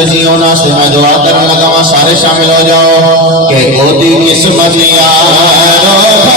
से जियो ना से मैं दुआ करने लगा वहां सारे शामिल हो जाओ कि गोदी किस्मत यारो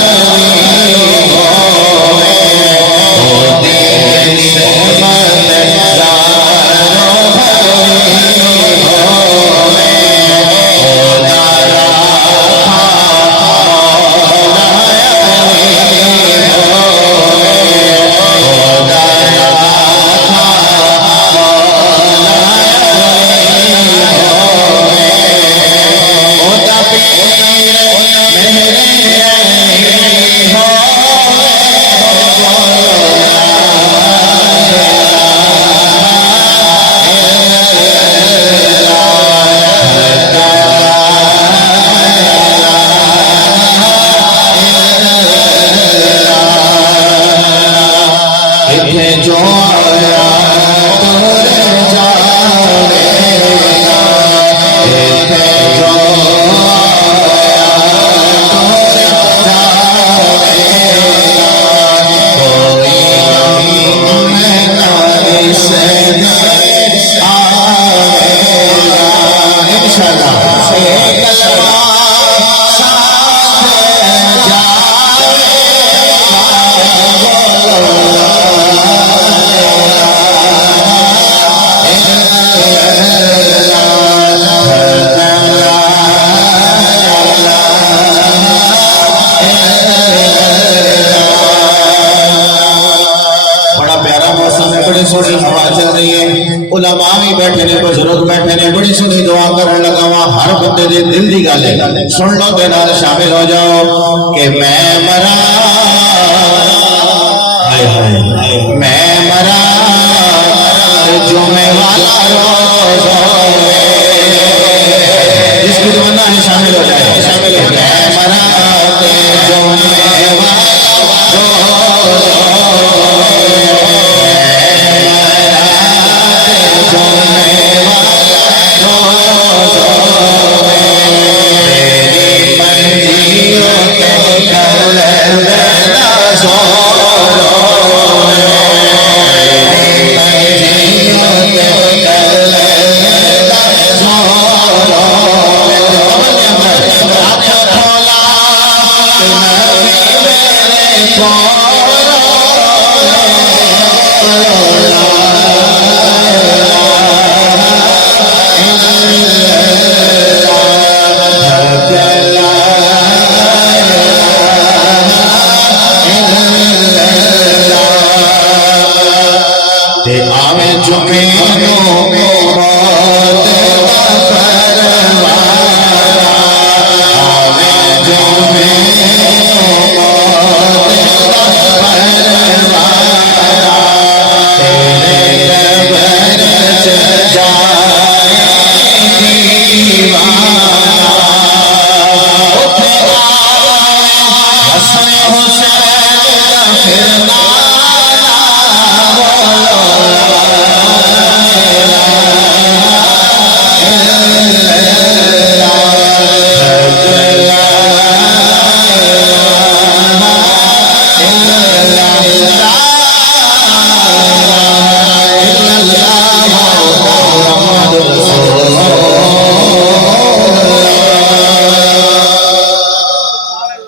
उलमा भी बैठे ने बुजुर्ग बैठे ने बड़ी सुनी दुआ करने लगा वहां हर बंदे दे दिल दी गल है सुन लो ते नाल शामिल हो जाओ कि मैं मरा मैं मरा जुमे वाला रोज जिसकी तमन्ना है शामिल हो जाए शामिल हो मैं मरा जुमे वाला Oh